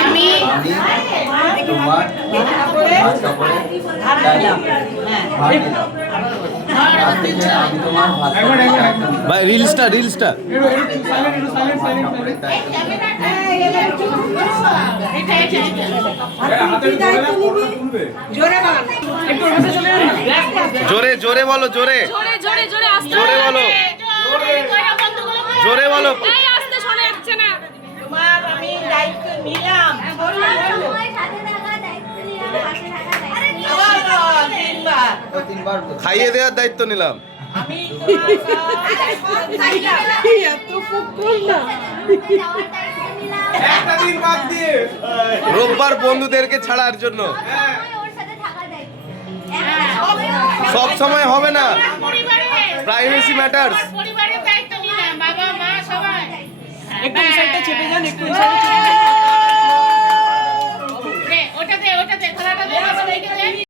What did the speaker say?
আমি তোমার হাত কাপড়ে আমি তোমার হাত ভাই রিলসটা জোরে জোরে বলো জোরে বলো জোরে বলো তোমার আমি দায়িত্ব নিলাম তিনবার খাইয়ে দেওয়ার দায়িত্ব নিলাম। আমি রোববার বন্ধুদেরকে ছাড়ার জন্য সব সময় হবে না, প্রাইভেসি ম্যাটার্স। পরিবারের দায়িত্ব নিলাম, বাবা মা সবাই। একটু এই সাইডটা চেপে যান, একটু ওটাতে খেলাটা